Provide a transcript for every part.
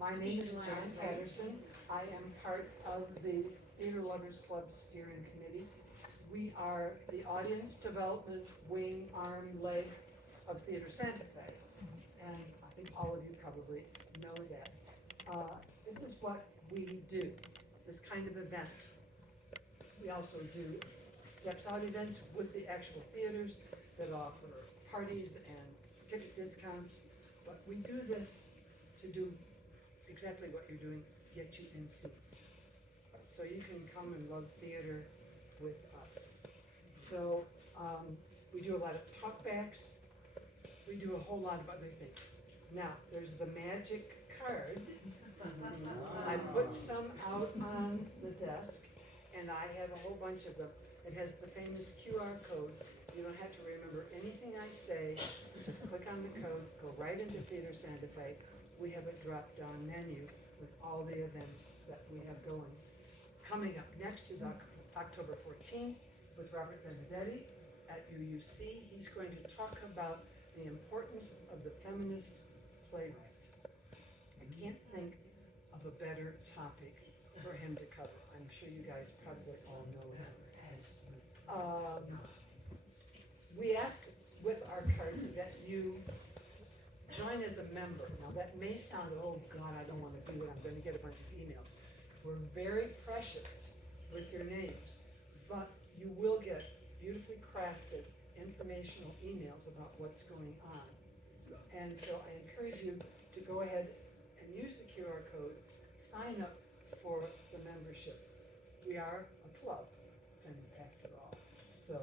My name is John Patterson. I am part of the Theater Lovers Club Steering Committee. We are the audience development wing, arm, leg of Theater Santa Fe. And I think all of you probably know that. This is what we do, this kind of event. We also do steps out events with the actual theaters that offer parties and ticket discounts. But we do this to do exactly what you're doing, get you in seats. So you can come and love theater with us. So we do a lot of talkbacks. We do a whole lot of other things. Now, there's the magic card. I put some out on the desk, and I have a whole bunch of them. It has the famous QR code. You don't have to remember anything I say. Just click on the code, go right into Theater Santa Fe. We have a drop-down menu with all the events that we have going. Coming up next is October 14th with Robert Benedetti at UUC. He's going to talk about the importance of the feminist playwright. I can't think of a better topic for him to cover. I'm sure you guys probably all know him. We ask with our cards that you join as a member. Now that may sound, oh God, I don't want to do it. I'm going to get a bunch of emails. We're very precious with your names, but you will get beautifully crafted informational emails about what's going on. And so I encourage you to go ahead and use the QR code, sign up for the membership. We are a club, and after all. So,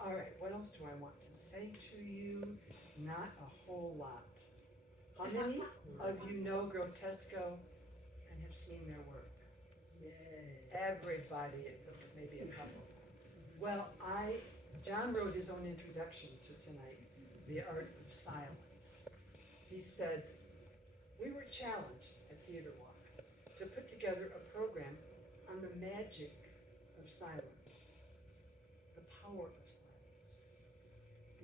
all right, what else do I want to say to you? Not a whole lot. How many of you know Grottesco and have seen their work? Yay. Everybody, except maybe a couple. Well, John wrote his own introduction to tonight, The Art of Silence. He said, we were challenged at Theater Walk to put together a program on the magic of silence, the power of silence,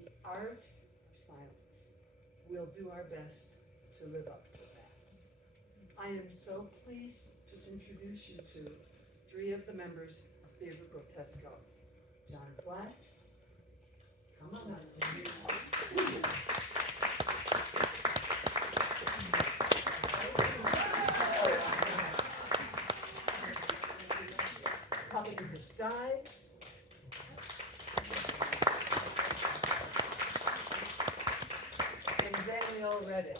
the art of silence. We'll do our best to live up to that. I am so pleased to introduce you to three of the members of Theater Grottesco. John Flax, come on. Koppany Pusztai, and Danielle Reddick.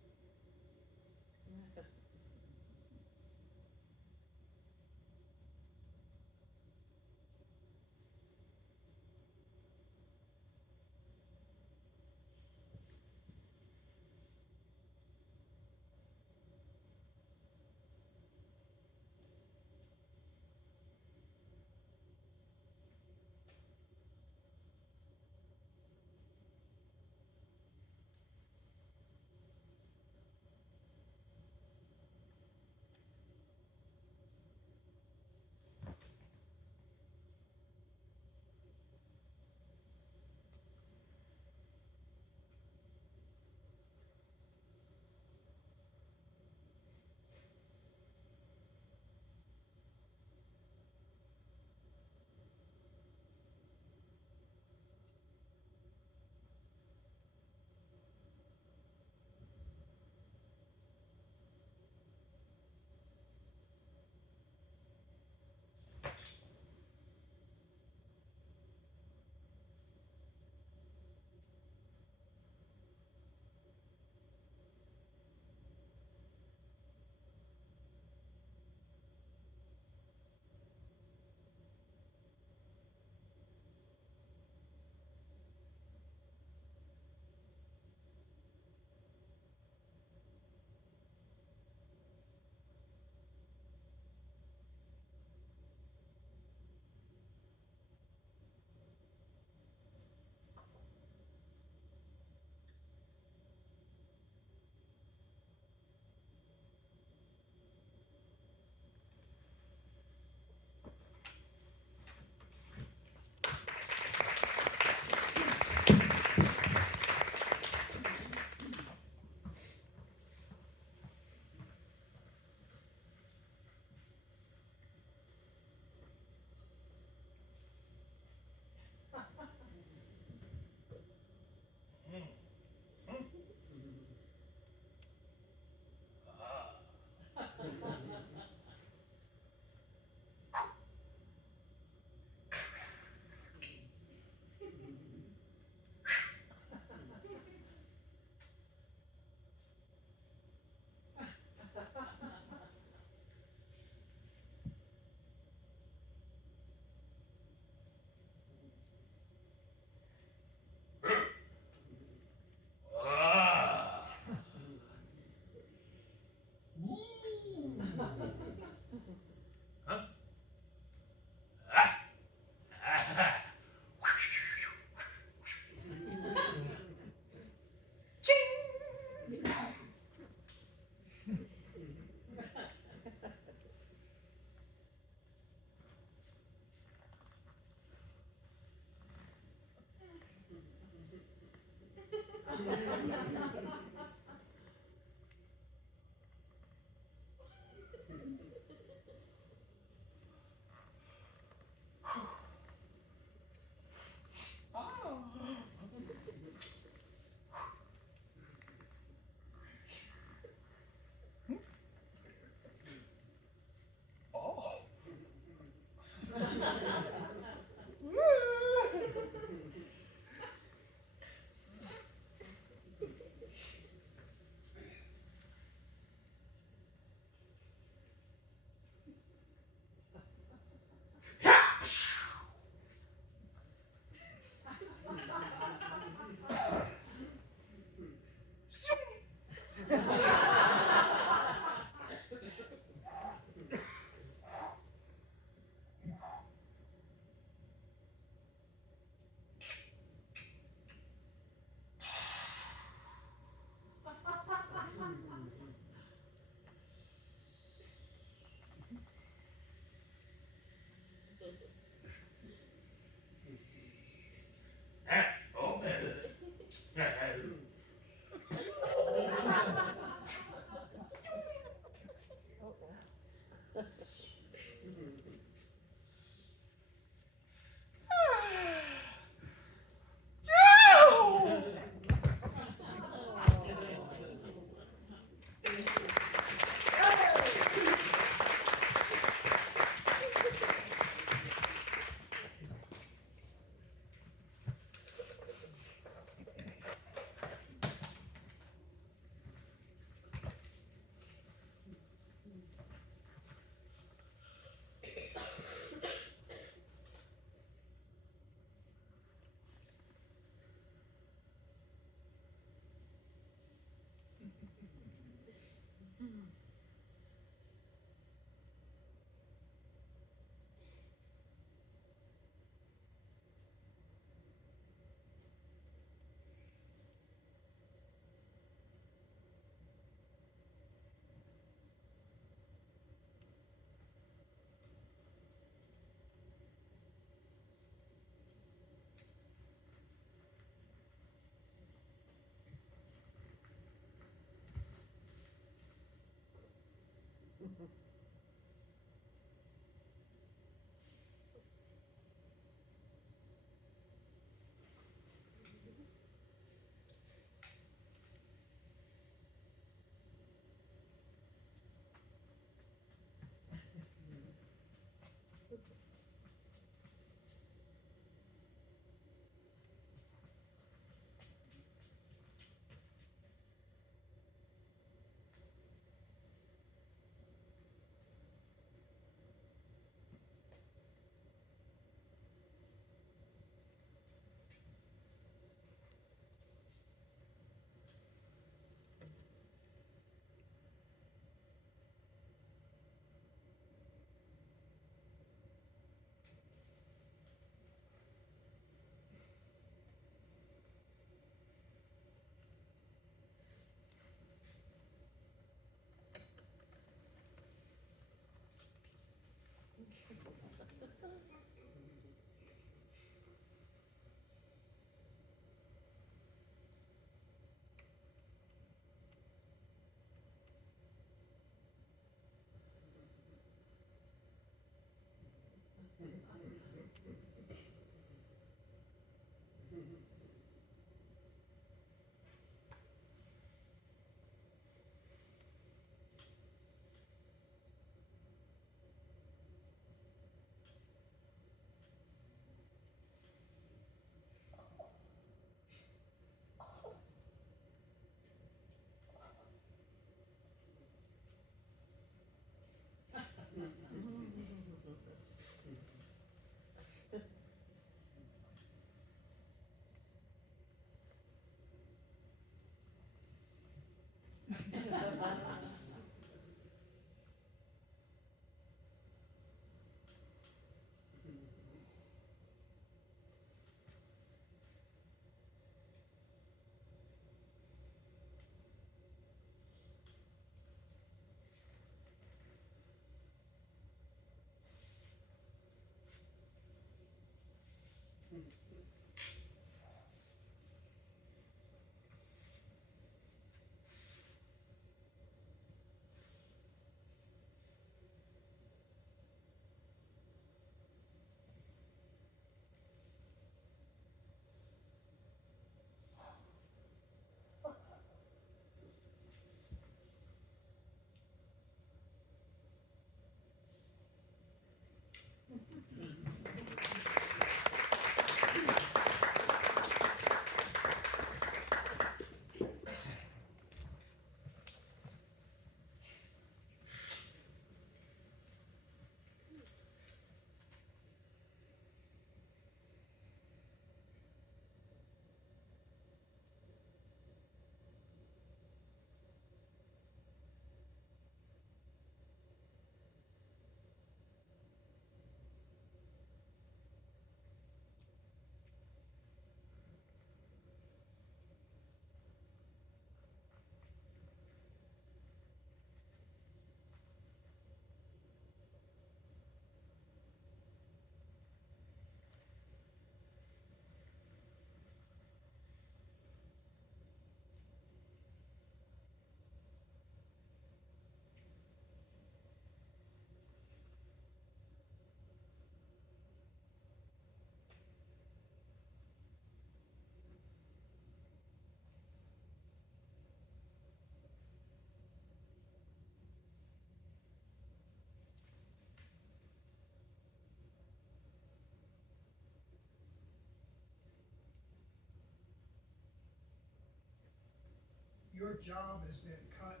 Your job has been cut.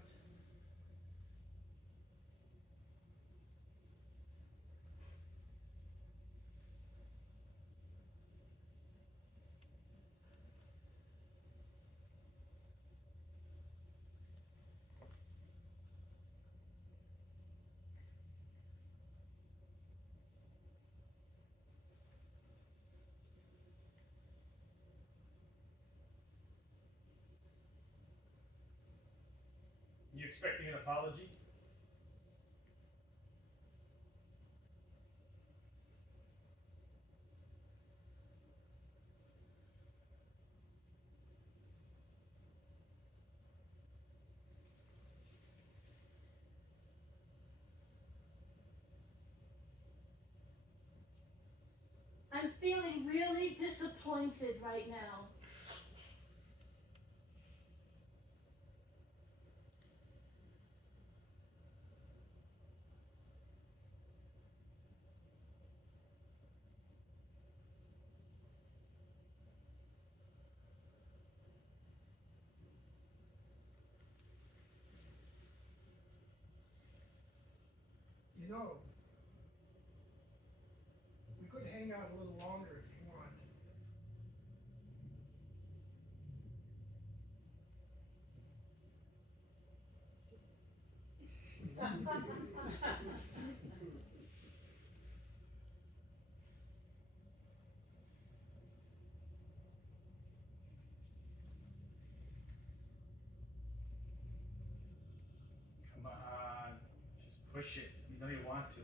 You expecting an apology? I'm feeling really disappointed right now. You know, we could hang out a little longer if you want. Come on, just push it. You know you want to.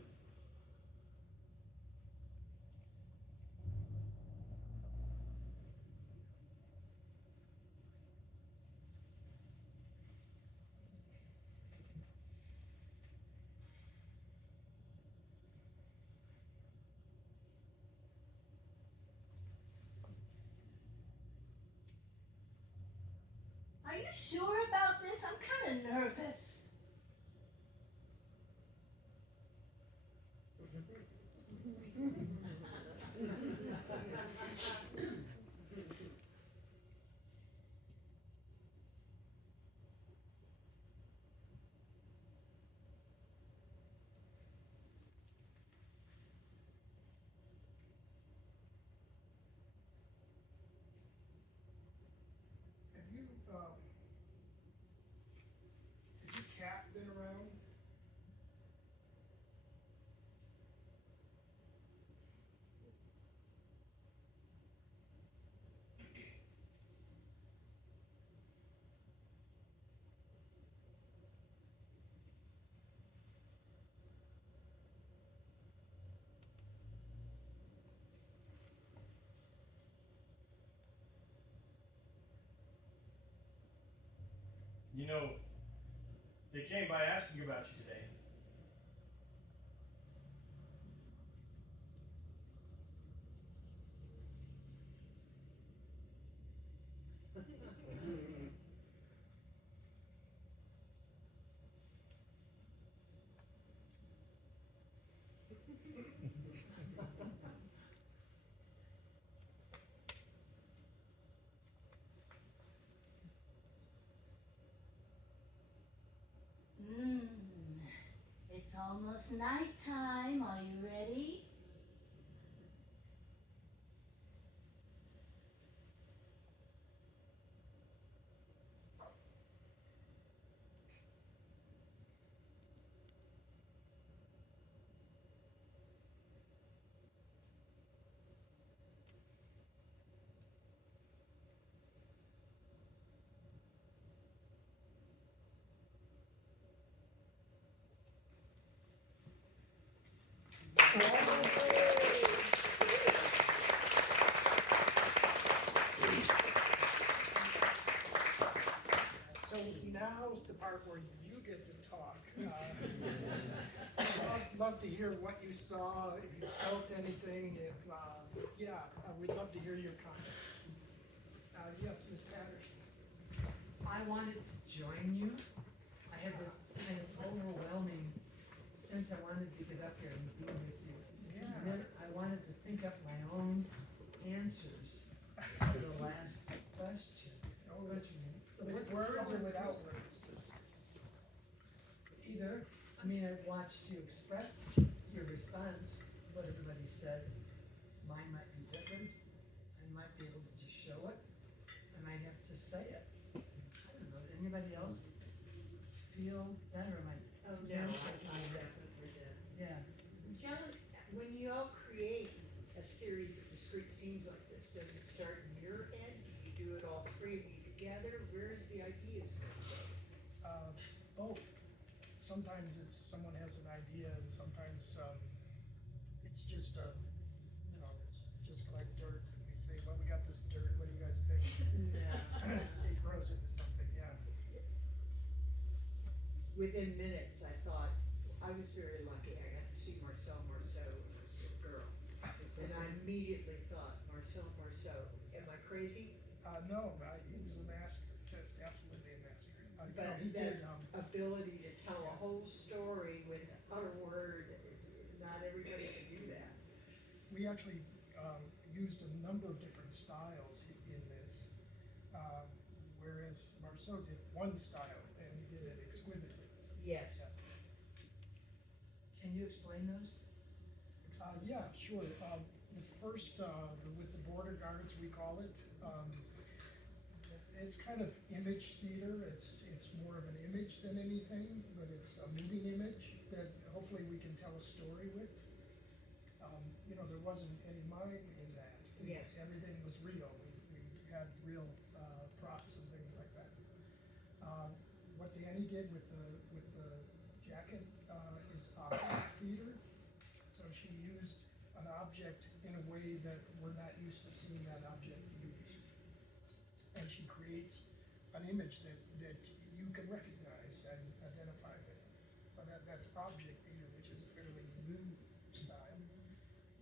Are you sure about this? I'm kind of nervous. Have you, has your cat been around? You know, they came by asking about you today. It's almost nighttime. Are you ready? So now's the part where you get to talk. I'd love to hear what you saw, if you felt anything, if, we'd love to hear your comments. Yes, Ms. Patterson. I wanted to join you. I had this kind of overwhelming sense I wanted to get up here and be with you. Yeah. And then I wanted to think up my own answers to the last question. With words or without words? Either. I mean, I watched you express your response, what everybody said. Mine might be different. I might be able to just show it. I might have to say it. I don't know. Did anybody else feel that, or am I? No, I definitely did. Yeah. John, when you all create a series of discrete scenes like this, does it start in your head? Do you do it all three of you together? Where's the ideas come from? Both. Sometimes it's someone has an idea, and sometimes it's just it's just like dirt, and we say, well, we got this dirt. What do you guys think? Yeah. It grows into something. Yeah. Within minutes, I thought, I was very lucky. I got to see Marcel Marceau as a girl. And I immediately thought, Marcel Marceau, am I crazy? No, he was a master, just absolutely a master. But He that did, ability to tell a whole story with a word, not everybody can do that. we actually used a number of different styles in this, whereas Marceau did one style and he did it exquisitely. Yes. Can you explain those? Yeah, sure. The first, with the border guards, we call it, it's kind of image theater. It's more of an image than anything, but it's a moving image that hopefully we can tell a story with. There wasn't any mime in that. Yes. Everything was real. We had real props and things like that. What Danny did with the jacket is object theater. So she used an object in a way that we're not used to seeing that object used. And she creates an image that you can recognize and identify with. So that's object theater, which is a fairly new style.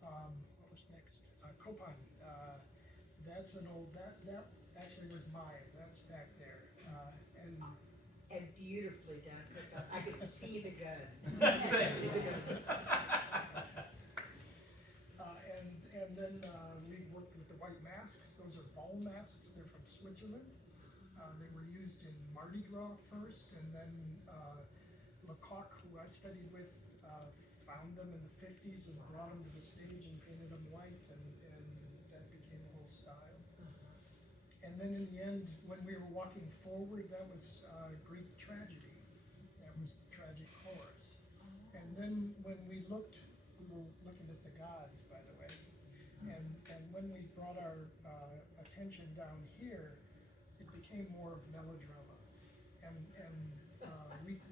What was next? Koppany. That's an old, that actually was mine. That's back there. And beautifully done, I could see the gun. Thank you. And then we worked with the white masks. Those are ball masks. They're from Switzerland. They were used in Mardi Gras first, and then Lecoq, who I studied with, found them in the 50s and brought them to the stage and painted them white, and that became the whole style. And then in the end, when we were walking forward, that was Greek tragedy. That was the tragic chorus. And then when we were looking at the gods, by the way, and when we brought our attention down here, it became more of melodrama. And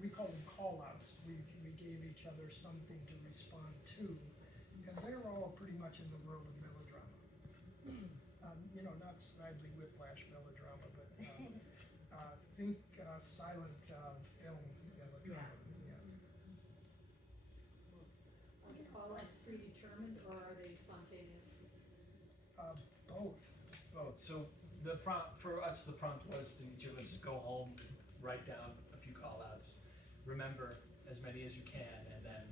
we call them call-outs. We gave each other something to respond to, and they were all pretty much in the world of melodrama. Not Snidely Whiplash melodrama, but think silent film melodrama. Yeah. Are the call-outs predetermined or are they spontaneous? Both. So the prompt for us, the prompt was to each of us go home, write down a few call-outs, remember as many as you can, and then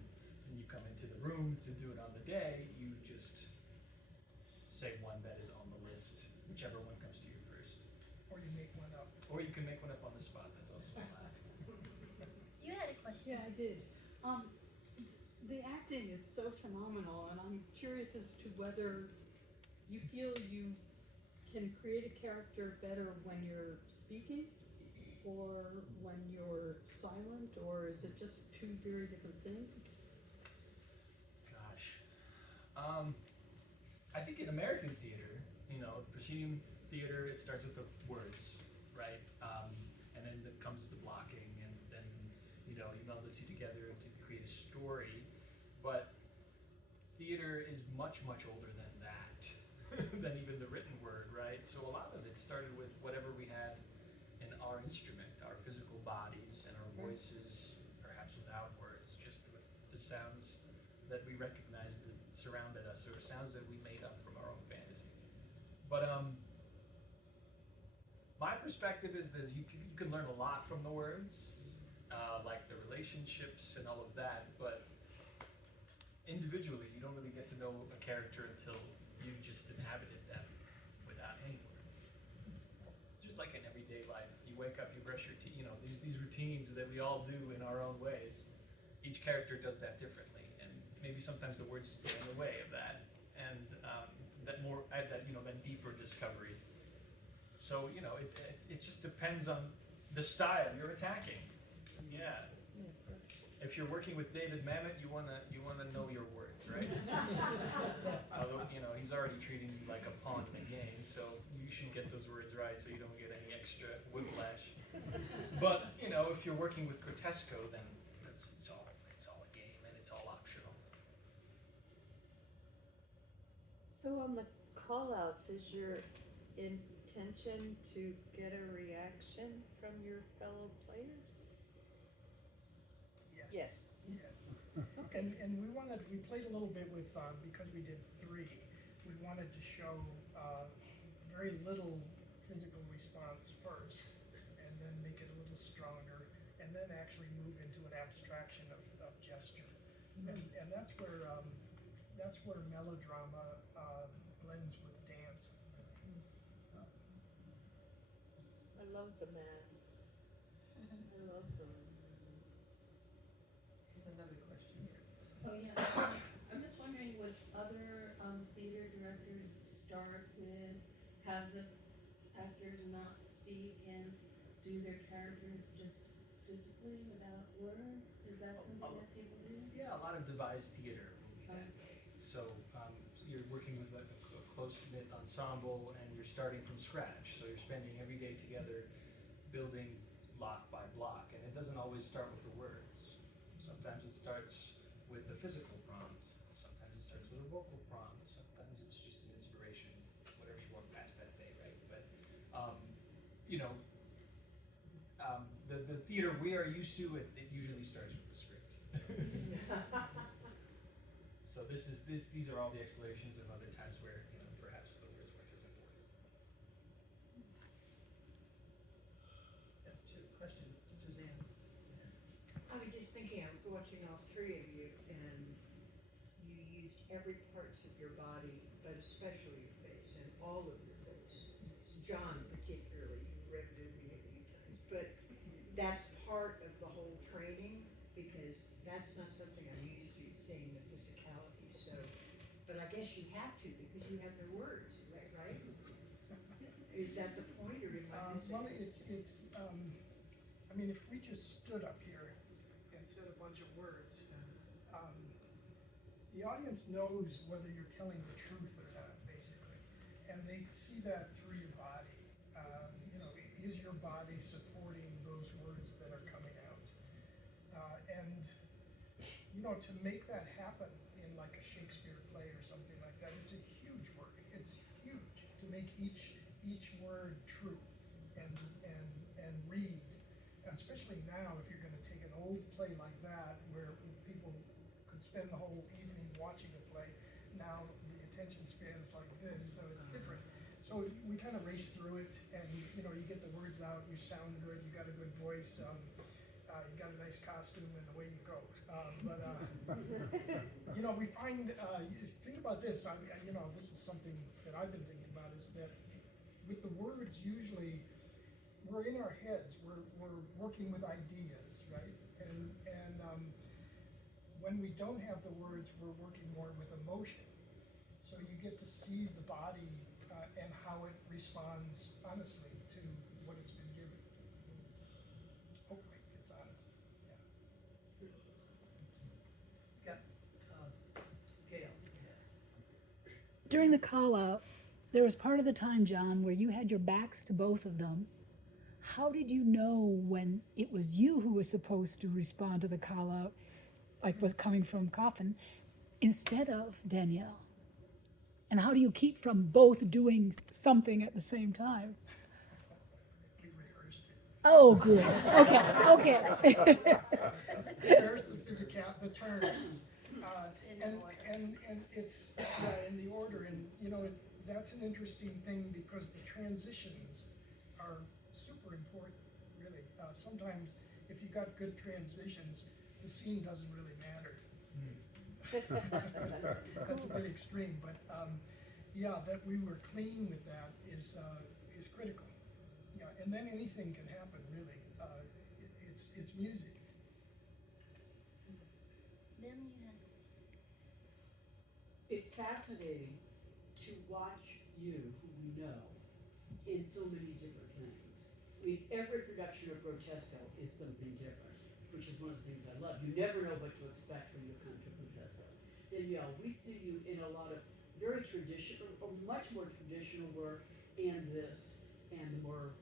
when you come into the room to do it on the day, you just say one that is on the list, whichever one comes to you first. Or you make one up. Or you can make one up on the spot, that's also allowed. You had a question. Yeah, I did. The acting is so phenomenal, and I'm curious as to whether you feel you can create a character better when you're speaking or when you're silent, or is it just two very different things? Gosh. I think in American theater, proscenium theater, it starts with the words, right? And then comes the blocking, and then, you meld the two together to create a story. But theater is much, much older than that, than even the written word, right? So a lot of it started with whatever we had in our instrument, our physical bodies and our voices, perhaps without words, just with the sounds that we recognized that surrounded us, or sounds that we made up from our own fantasies. But my perspective is that you can learn a lot from the words, like the relationships and all of that, but individually, you don't really get to know a character until you just inhabited them without any words. Just like in everyday life, you wake up, you brush your teeth, these routines that we all do in our own ways. Each character does that differently, and maybe sometimes the words get in the way of that, and that deeper discovery. So it just depends on the style you're attacking. Yeah. If you're working with David Mamet, you wanna know your words, right? Although he's already treating you like a pawn in the game, so you should get those words right so you don't get any extra whiplash. But if you're working with Grottesco, then it's all a game and it's all optional. So on the call-outs, is your intention to get a reaction from your fellow players? Yes. Yes. And we played a little bit with, because we did 3, we wanted to show very little physical response first, and then make it a little stronger, and then actually move into an abstraction of gesture. And that's where melodrama blends with dance. I love the masks. I love them. There's another question here. Oh, yeah. I'm just wondering, would other theater directors start with, have the actors not speak and do their characters just physically without words? Is that something that people do? Yeah, a lot of devised theater will be that way. So you're working with a close-knit ensemble and you're starting from scratch. So you're spending every day together building block by block. And it doesn't always start with the words. Sometimes it starts with the physical prompt. Sometimes it starts with a vocal prompt. Sometimes it's just an inspiration, whatever you walk past that day, right? But, the theater we are used to, it usually starts with the script. So these are all the explorations of other times where, perhaps the words weren't as important. Yeah, question, Suzanne. I was just thinking, I was watching all 3 of you, and you used every parts of your body, but especially your face, and all of your face. John particularly, you riveted me a few times, but that's part of the whole training, because that's not something I'm used to, seeing the physicality, so, but I guess you have to, because you have the words, is that right? Is that the point, or am I missing? Well, it's I mean, if we just stood up here and said a bunch of words, the audience knows whether you're telling the truth or not, basically. And they see that through your body. Is your body supporting those words that are coming out? And to make that happen in like a Shakespeare play or something like that, it's a huge work. It's huge to make each word true and read. And especially now, if you're going to take an old play like that, where people could spend the whole evening watching a play, now the attention span is like this, so it's different. So we kind of race through it, and you get the words out, you sound good, you got a good voice, you got a nice costume, and away you go. We find, think about this, this is something that I've been thinking about, is that with the words, usually, we're in our heads, we're working with ideas, right? And when we don't have the words, we're working more with emotion. So you get to see the body and how it responds honestly to what it's been given. Hopefully it's honest, yeah. Got, Gail. During the call out, there was part of the time, John, where you had your backs to both of them. How did you know when it was you who was supposed to respond to the call out, like was coming from Koppany, instead of Danielle? And how do you keep from both doing something at the same time? We rehearsed it. Oh, good. Okay. There's the turns, and it's in the order, and that's an interesting thing, because the transitions are super important, really. Sometimes if you got good transitions, the scene doesn't really matter. That's a bit extreme, but that we were clean with that is critical. Yeah, and then anything can happen, really. It's music. It's fascinating to watch you, who we know, in so many different things. I mean, every production of Grottesco is something different, which is one of the things I love. You never know what to expect when you come to Grottesco. Danielle, we see you in a lot of very traditional, or much more traditional work, and this, and more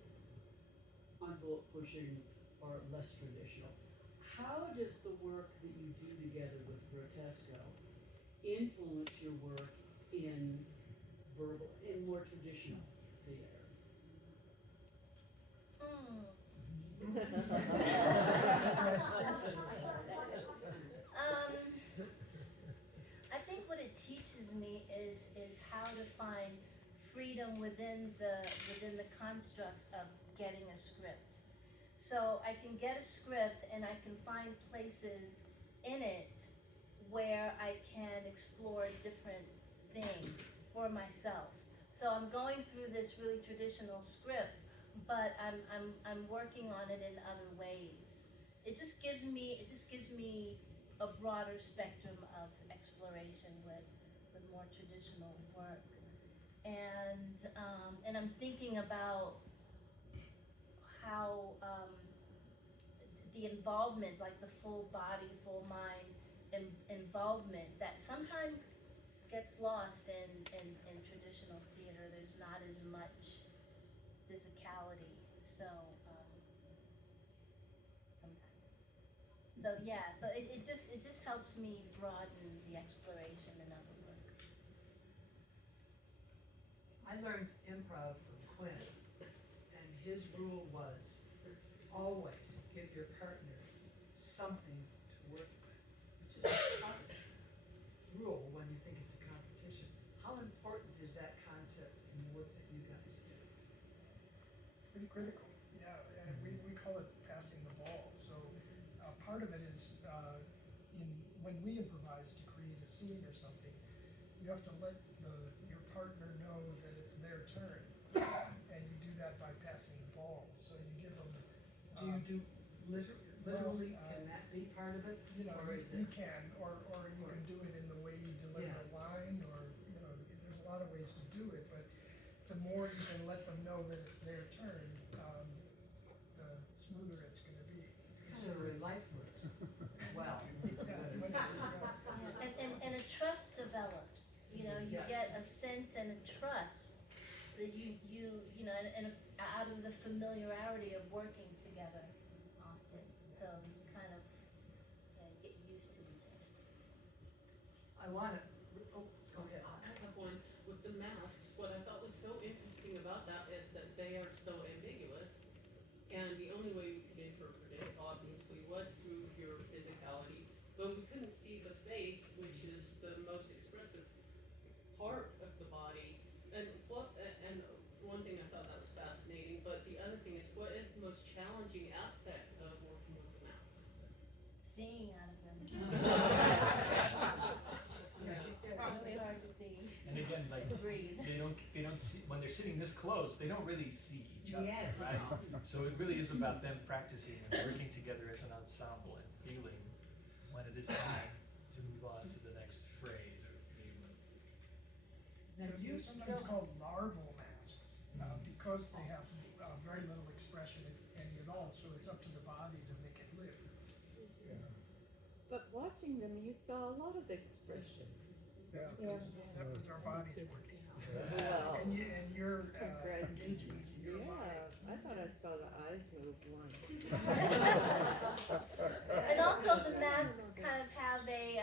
envelope pushing or less traditional. How does the work that you do together with Grottesco influence your work in more traditional theater? me is how to find freedom within the constructs of getting a script. So I can get a script and I can find places in it where I can explore different things for myself. So I'm going through this really traditional script, but I'm working on it in other ways. It just gives me a broader spectrum of exploration with more traditional work. And I'm thinking about how the involvement, like the full body, full mind involvement that sometimes gets lost in traditional theater. There's not as much physicality, so sometimes. So yeah, so it just helps me broaden the exploration in other work. I learned improv from Quinn, and his rule was always give your partner something to work with, which is a tough rule when you think it's a competition. How important is that concept in the work that you guys do? Pretty critical, yeah, and we call it passing the ball. So part of it is when we improvise to create a scene or something, you have to let your partner know that it's their turn, and you do that by passing the ball. So you give them. Do you do literally, can that be part of it? You know, Or is you it? can, or you can do it in the way you deliver a line, or, you know, there's a lot of ways to do it, but the more you can let them know that it's their turn, the smoother it's gonna be. It's kind of a life verse. Well. Yeah, but And a trust develops. You know, you Yes. get a sense and a trust that you know, and out of the familiarity of working together often. So you kind of get used to each other. I wanna, oh, go ahead. I have one with the masks. What I thought was so interesting about that is that they are so ambiguous, and the only way we could interpret it, obviously, was through your physicality, but we couldn't see the face, which is the most expressive part of the body. And one thing I thought that was fascinating, but the other thing is, what is the most challenging aspect of working with the masks? Seeing out of them. Yeah. Really hard to see. And again, like, Breathe. they don't see, when they're sitting this close, they don't really see each other, Yes. right? So it really is about them practicing and working together as an ensemble and feeling when it is time to move on to the next phrase or movement. Now, They're you sometimes still, called larval masks, because they have very little expression, if any at all, so it's up to the body to make it live. But watching them, you saw a lot of expression. Yeah, Yeah. that was our bodies working. Wow. And you're Congratulations. engaging your Yeah, mind. I thought I saw the eyes move once. And also the masks kind of have a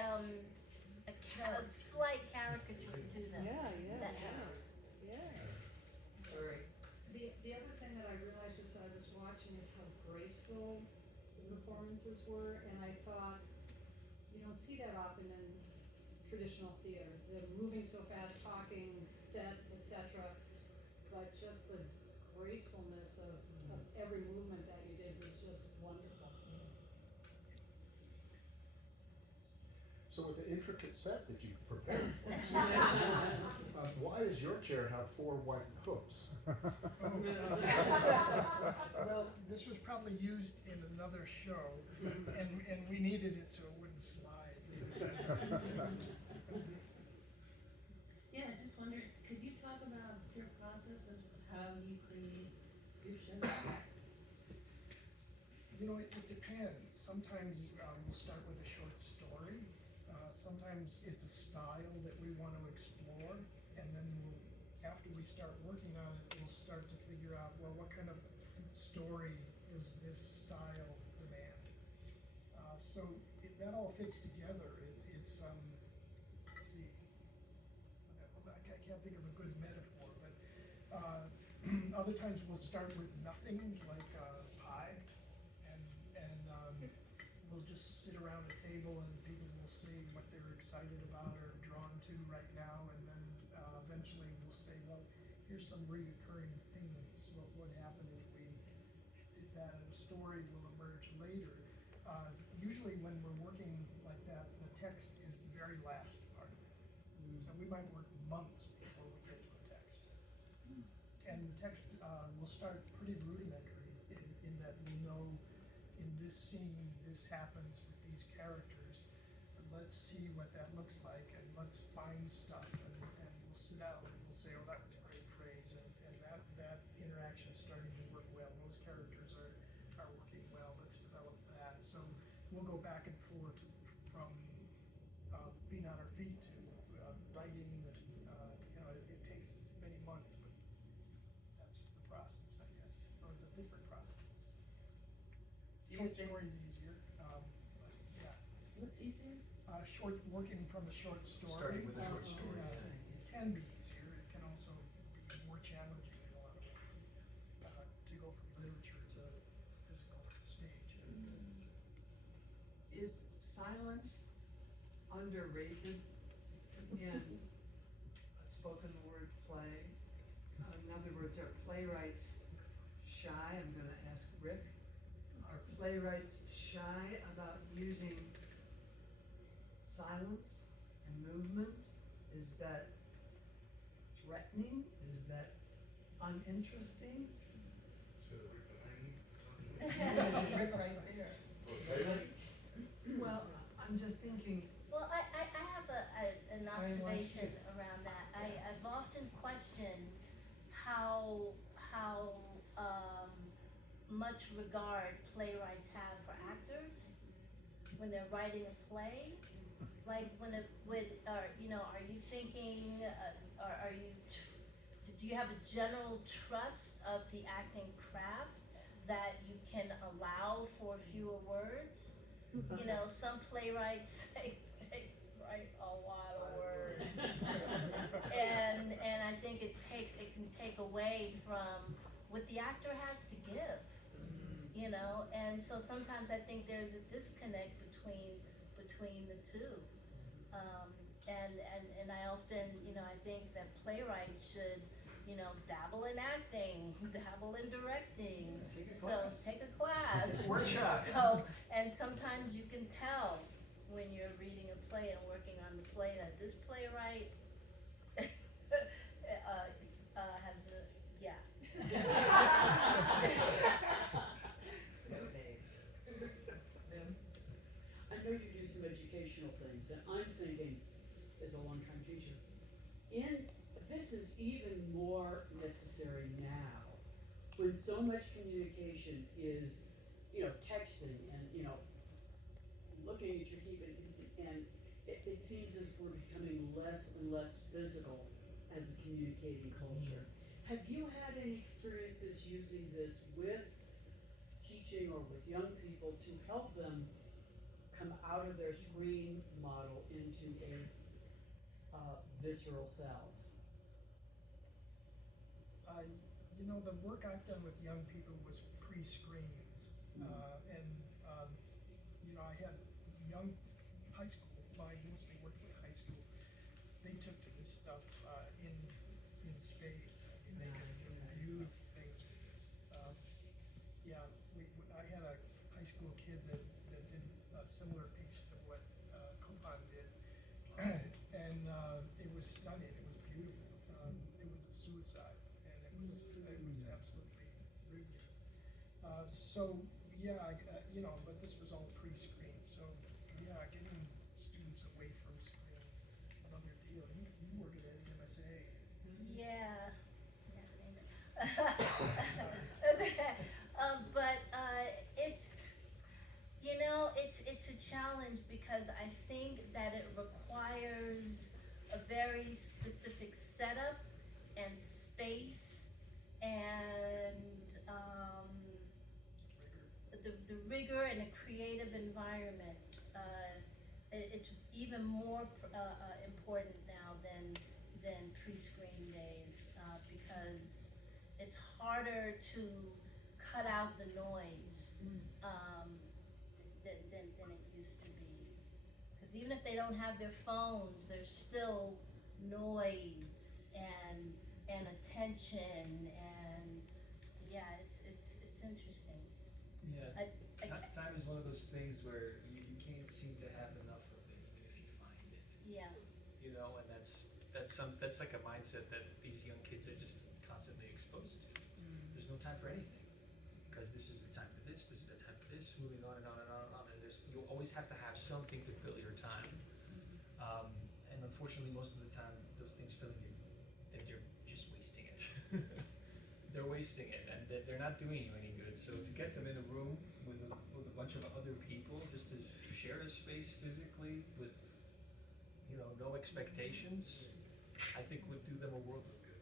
slight caricature to them. Yeah, That yeah, helps. yeah. all right, The other thing that I realized as I was watching is how graceful the performances were, and I thought, you don't see that often in traditional theater. They're moving so fast, talking, set, etc. But just the gracefulness of every movement that you did was just wonderful. So with the intricate set that you prepared for us, why does your chair have 4 white hoofs? Well, this was probably used in another show, and we needed it so it wouldn't slide. Yeah, I just wondered, could you talk about your process of how you create your show? You know, it depends. Sometimes we'll start with a short story. Sometimes it's a style that we want to explore, and then after we start working on it, we'll start to figure out, well, what kind of story does this style demand? So that all fits together. It's let's see. I can't think of a good metaphor, but other times we'll start with nothing, like pie, and we'll just sit around the table and people will say what they're excited about or drawn to right now, and then eventually we'll say, well, here's some recurring themes. What would happen if we did that, and a story will emerge later. Usually when we're working like that, the text is the very last part of it. So we might work months before we get to a text. And the text will start pretty rudimentary in that we know in this scene this happens with these characters. Let's see what that looks like, and let's find stuff, and we'll sit down and we'll say, oh, that was a great phrase, and that interaction is starting to work well. Those characters are working well. Let's develop that. So we'll go back and forth from being on our feet to writing. It takes many months, but that's the process, I guess, or the different processes. Short stories easier, but yeah. What's easier? Working from a short story. Starting with a short story. It can be easier. It can also be more challenging in a lot of ways to go from literature to physical stage. Is silence underrated in a spoken word play? In other words, are playwrights shy? I'm going to ask Rick. Are playwrights shy about using silence and movement? Is that threatening? Is that uninteresting? Right there. Well, I'm just thinking, Well, I have an observation around that. I've often questioned how much regard playwrights have for actors when they're writing a play. Like are you thinking, do you have a general trust of the acting craft that you can allow for fewer words? You know, some playwrights they write a lot of words, and I think it can take away from what the actor has to give. You know, and so sometimes I think there's a disconnect between the two. And I often, I think that playwrights should, dabble in acting, dabble in directing. Take a class. Workshop. So, and sometimes you can tell when you're reading a play and working on the play that this playwright has the, yeah. No names. I know you do some educational things, and I'm thinking, as a longtime teacher, this is even more necessary now, when so much communication is, texting and, looking at your keyboard, and it seems as we're becoming less and less physical as a communicating culture. Have you had any experiences using this with teaching or with young people to help them come out of their screen model into a visceral self? The work I've done with young people was pre-screens, I had young high school. I mostly worked with high school. They took to this stuff in spades. I mean, they could do beautiful things with this. I had a high school kid that did a similar piece to what Koppany did, and it was stunning. It was beautiful. It was a suicide, and it was absolutely riveting. But this was all pre-screen. So getting students away from screens is another deal. You work at MSA. Yeah. Name it. But it's a challenge because I think that it requires a very specific setup and space and the rigor and a creative environment. It's even more important now than pre-screen days because it's harder to cut out the noise. than it used to be. Because even if they don't have their phones, there's still noise and attention, and yeah, it's interesting. Yeah. I- Time is one of those things where you can't seem to have enough of it, even if you find it. Yeah. You know, and that's like a mindset that these young kids are just constantly exposed to. There's no time for anything, because this is the time for this is the time for this, moving on and on and on and on, and you always have to have something to fill your time. And unfortunately, most of the time, those things filling you, that you're just wasting it. They're wasting it, and they're not doing you any good. So to get them in a room with a bunch of other people, just to share a space physically with, you know, no expectations, I think would do them a world of good.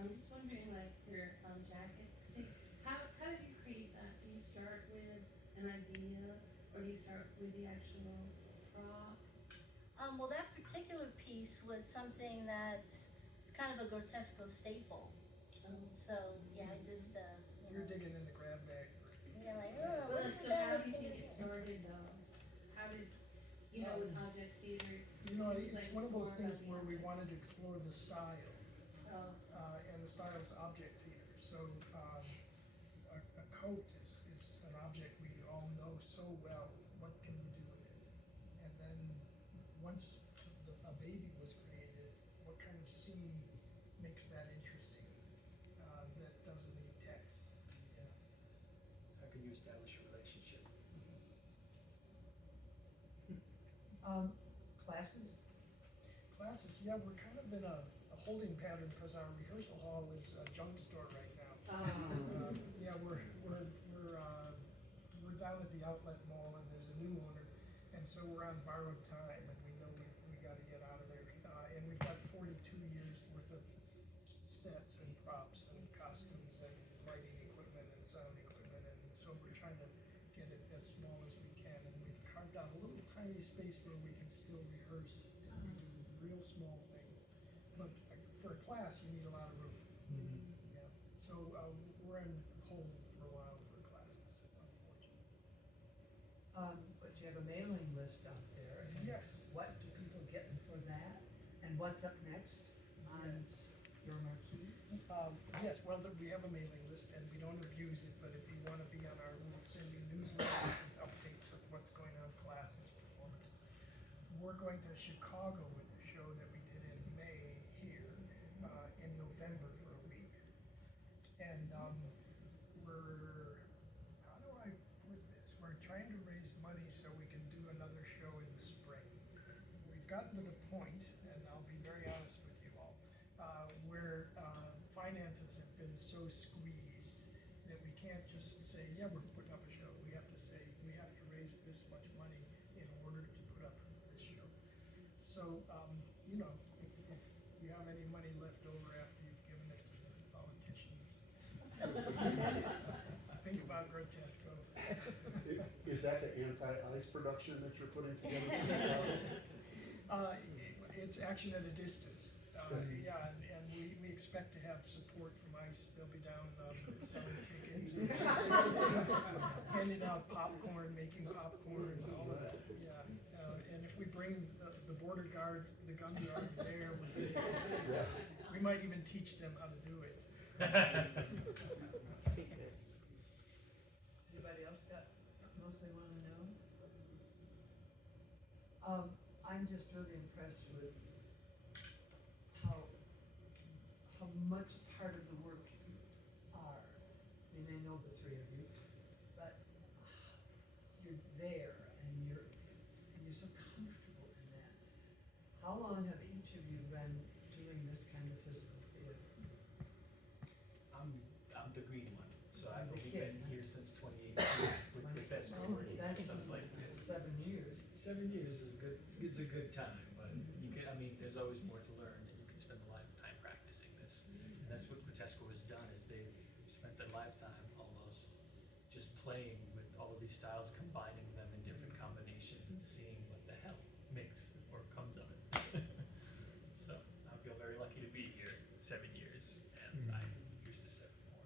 I'm just wondering, like, your jacket, see, how did you create that? Do you start with an idea, or do you start with the actual frock? Well, that particular piece was something that's, it's kind of a Grottesco staple. So, yeah, I just, You're digging in the grab bag. yeah, like, Well, what is so that? how do you think it started, though? How did, you know, with object theater, it You know, seems it's like one of those more things about the where we object. wanted to explore the style, Oh, and the style is object theater. So, a coat is an object we all know so well. What can you do with it? And then, once a baby was created, what kind of scene makes that interesting, that doesn't need text? Yeah. How can you establish a relationship? Classes? Classes, yeah, we're kind of in a holding pattern because our rehearsal hall is a junk store right now. Yeah, we're down at the outlet mall, and there's a new owner, and so we're on borrowed time, and we know we gotta get out of there. And we've got 42 years worth of sets and props and costumes and lighting equipment and sound equipment, and so we're trying to get it as small as we can, and we've carved out a little tiny space where we can still rehearse if we do real small things. But for a class, you need a lot of room. Yeah, so we're on hold for a while for classes, unfortunately. But you have a mailing list out there. and Yes. What do people get for that? And what's up next on your marquee? Yes, well, we have a mailing list and we don't abuse it, but if you want to be on our, we'll send you newsletters with updates of what's going on, classes, performances. We're going to Chicago with the show that we did in May here, in November for a week. And how do I put this? We're trying to raise money so we can do another show in the spring. We've gotten to the point, and I'll be very honest with you all, where finances have been so squeezed that we can't just say, yeah, we're putting up a show. We have to say, we have to raise this much money in order to put up this show. So, you know, if you have any money left over after you've given it to the politicians, think about Grottesco. Is that the anti-ice production that you're putting together? It's action at a distance. Yeah, and we expect to have support from ICE. They'll be down selling tickets, handing out popcorn, making popcorn, all of that. Yeah, and if we bring the border guards, the guns are already there. We might even teach them how to do it. Anybody else got something else they want to know? I'm just really impressed with how much part of the work you are. I mean, I know the three of you, but you're there and you're so comfortable in that. How long have each of you been doing this kind of physical theater? I'm the green one, so I've The only kid. been here since 2018 with that Oh, story, that's stuff like this. 7 years. 7 years is a good time, but you can, I mean, there's always more to learn, and you can spend a lifetime practicing this. And that's what Grottesco has done, is they've spent their lifetime almost just playing with all of these styles, combining them in different combinations and seeing what the hell makes or comes of it. So I feel very lucky to be here 7 years, and I'm used to 7 more.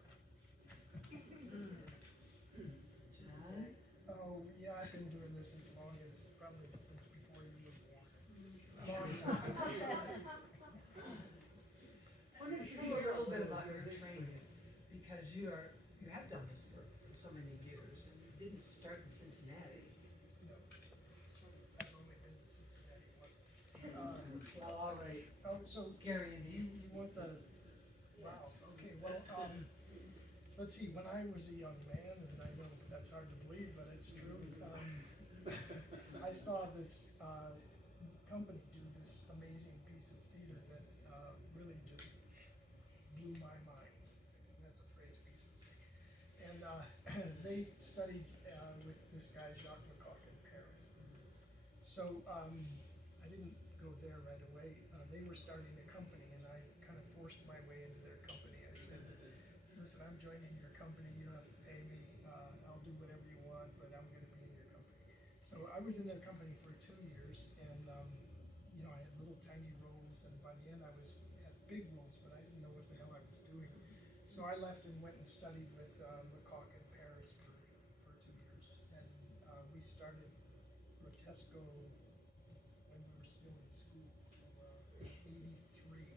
about your very training, strange, because you have done this for so many years, and you didn't start in Cincinnati. No. I've only been to Cincinnati once. Well, all right. Oh, so Gary, and you want the, wow, okay, well, let's see, when I was a young man, and I know that's hard to believe, but it's true, I saw this, company do this amazing piece of theater that, really just blew my mind. That's a phrase we used to say. And, they studied, with this guy, Jacques Lecoq in Paris. So, I didn't go there right away. They were starting a company, and I kind of forced my way into their company. I said, listen, I'm joining your company, you don't have to pay me, I'll do whatever you want, but I'm gonna be in your company. So I was in their company for 2 years, and, you know, I had little tiny roles, and by the end I had big roles, but I didn't know what the hell I was doing. So I left and went and studied with Lecoq in Paris for 2 years, and we started Grottesco when we were still in school, so, 83.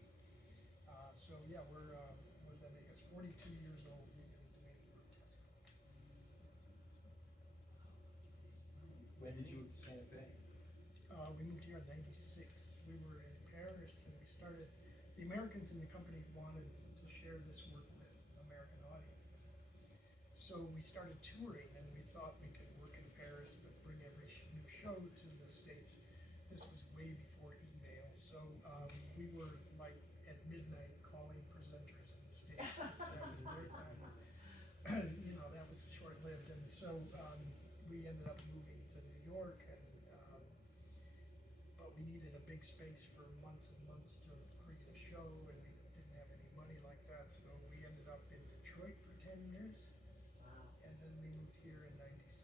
So yeah, we're, what does that make us, 42 years old, we've been doing Grottesco. When did you move to Santa Fe? We moved here in 96. We were in Paris, and we started, the Americans in the company wanted to share this work with American audiences. So we started touring, and we thought we could work in Paris, but bring every new show to the States. This was way before email, so we were like at midnight calling presenters in the States, 'cause that was their time. You know, that was short-lived, and so we ended up moving to New York, and but we needed a big space for months and months to create a show, and we didn't have any money like that, so we ended up in Detroit for 10 years, and then we moved here in 96.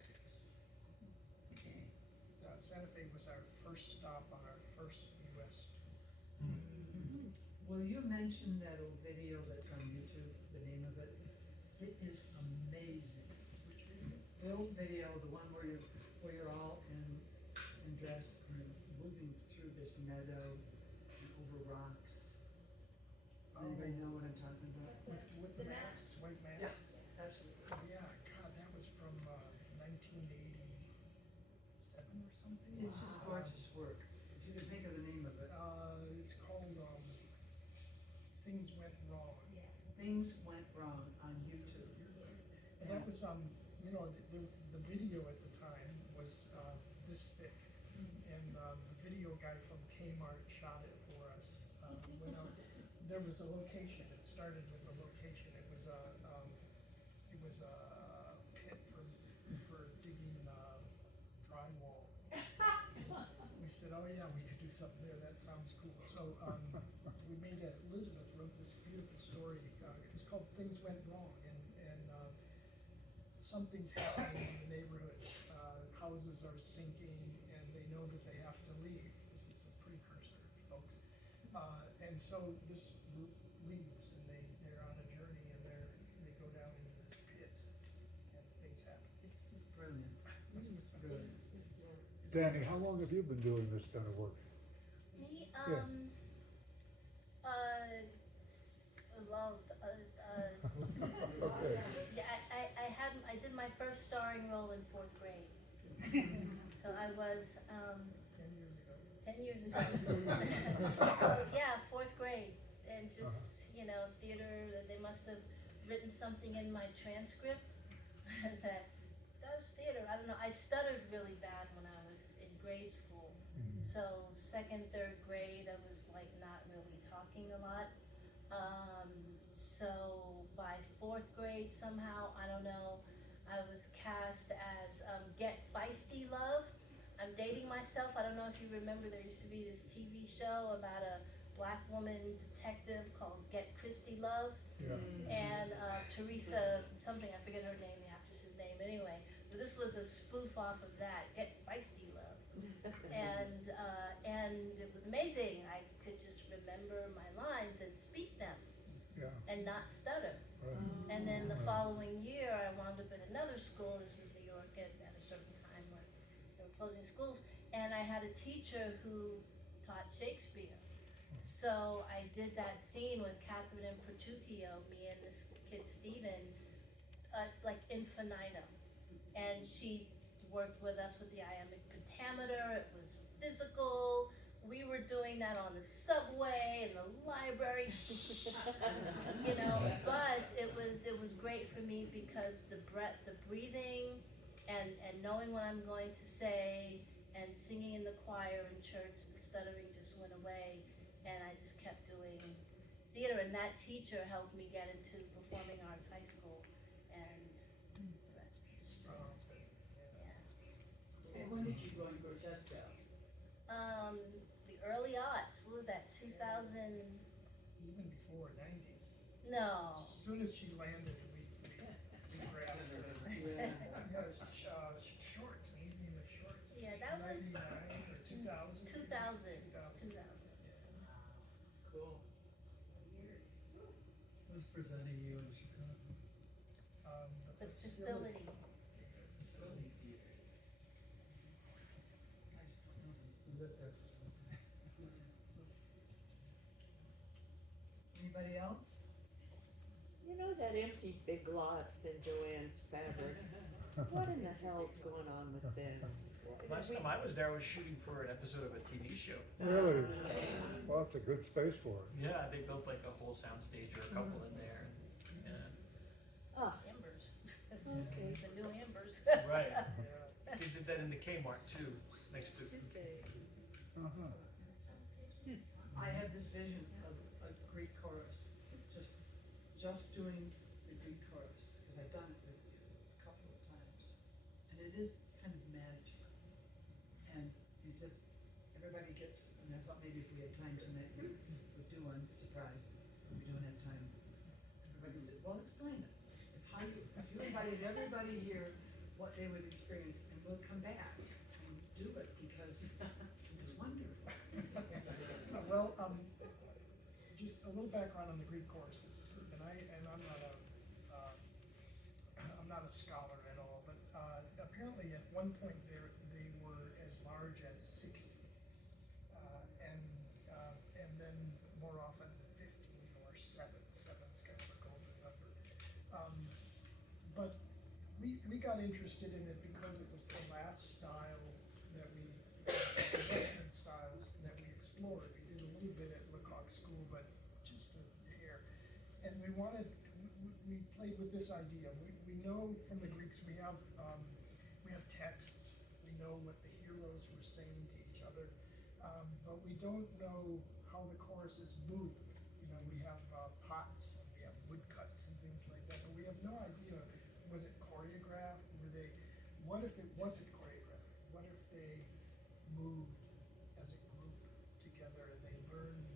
Santa Fe was our first stop on our first US tour. Well, you mentioned that old video that's on YouTube, the name of it. It is amazing. Which video? The old video, the one where you're all in dress and moving through this meadow and over rocks. Anybody know what I'm talking about? With the masks, white masks? Yeah, absolutely. Yeah, God, that was from 1987 or something. It's just gorgeous work. If you can think of the name of it. It's called Things Went Wrong. Things Went Wrong on YouTube. And that was, you know, the video at the time was this thick. And the video guy from Kmart shot it for us. Went out. There was a location. It started with a location. It was a pit for digging drywall. We said, oh yeah, we could do something there. That sounds cool. So we made it. Elizabeth wrote this beautiful story. It's called Things Went Wrong, and something's happening in the neighborhood. Houses are sinking, and they know that they have to leave. This is a precursor, folks. And so this group leaves, and they're on a journey, and they go down into this pit, and things happen. It's just brilliant. It's brilliant. Danny, how long have you been doing this kind of work? Me, Yeah. Okay. Yeah, I did my first starring role in 4th grade. So I was, 10 years ago. So yeah, 4th grade, and just, you know, theater, they must have written something in my transcript that was theater. I don't know, I stuttered really bad when I was in grade school. So 2nd, 3rd grade, I was like not really talking a lot. So by 4th grade somehow, I don't know, I was cast as Get Feisty Love. I'm dating myself. I don't know if you remember, there used to be this TV show about a black woman detective called Get Christy Love. Yeah. And Teresa, something, I forget her name, the actress's name anyway. But this was a spoof off of that, Get Feisty Love. And it was amazing. I could just remember my lines and speak them. Yeah. And not stutter. Right. And then the following year, I wound up at another school. This was New York at a certain time where they were closing schools. And I had a teacher who taught Shakespeare. So I did that scene with Catherine and Petruchio, me and this kid Steven, like infinitum. And she worked with us with the iambic pentameter, it was physical. We were doing that on the subway, in the library, you know, but it was great for me because the breath, the breathing, and knowing what I'm going to say, and singing in the choir in church, the stuttering just went away, and I just kept doing theater, and that teacher helped me get into performing arts high school, and the rest is history. And when did you join Grottesco? The early aughts, what was that, 2000? Even before '90s. No. As soon as she landed, we grabbed her. Yeah. Yeah, it was, shorts, maybe in the shorts. Yeah, that was 99 or 2000. 2000. Cool. Who's presenting you in Chicago? The facility. Facility theater. Nice. We lived there for some time. Anybody else? You know that empty Big Lots in Joanne's Fabric? What in the hell's going on with them? Last time I was there, I was shooting for an episode of a TV show. Really? Well, it's a good space for it. Yeah, they built like a whole soundstage or a couple in there. Yeah. Embers. Okay. The new Embers. Right. They did that in the Kmart too, next to. Uh-huh. I had this vision of a Greek chorus, just doing the Greek chorus, because I've done it with you a couple of times. And it is kind of magic. And you just, everybody gets, and I thought maybe if we had time tonight, we would do one, surprise, but we don't have time. Everybody said, well, explain it. How you invited everybody here, what they would experience, and we'll come back and do it, because it's wonderful. Well, just a little background on the Greek choruses, and I'm not a scholar at all, but apparently at one point they were as large as 60, and then more often 15 or 7. 7's kind of a golden number. But we got interested in it because it was the last style that Western styles that we explored. We did a little bit at Lecoq School, but just a hair. And we played with this idea. We know from the Greeks we have texts. We know what the heroes were saying to each other, but we don't know how the choruses move. You know, we have pots, and we have woodcuts and things like that, but we have no idea. Was it choreographed? What if it wasn't choreographed? What if they moved as a group together and they learned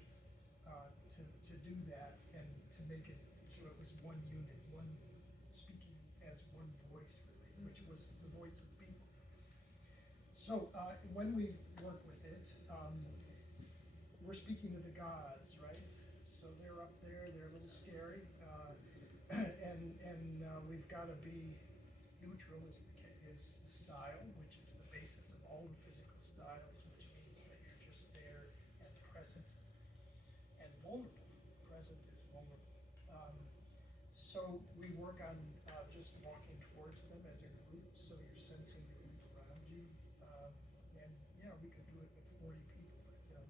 to do that and to make it so it was one unit, one speaking as one voice, really, which was the voice of people. So when we work with it, we're speaking to the gods, right? So they're up there, they're a little scary, and we've got to be neutral is the style, which is the basis of all the physical styles, which means that you're just there and present and vulnerable. Present is vulnerable. So we work on just walking towards them as a group, so you're sensing the group around you. And yeah, we could do it with 40 people, but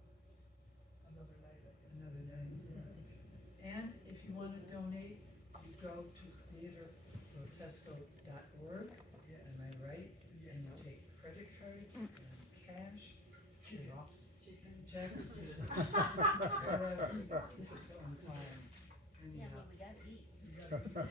another night, I guess. Another night. Yeah. And if you want to donate, you go to theatergrottesco.org. Yes. Am I right? Yes. And you take credit cards and cash. Checks. Whatever. Keep it on file. Yeah, Anyhow. but we gotta eat. You gotta-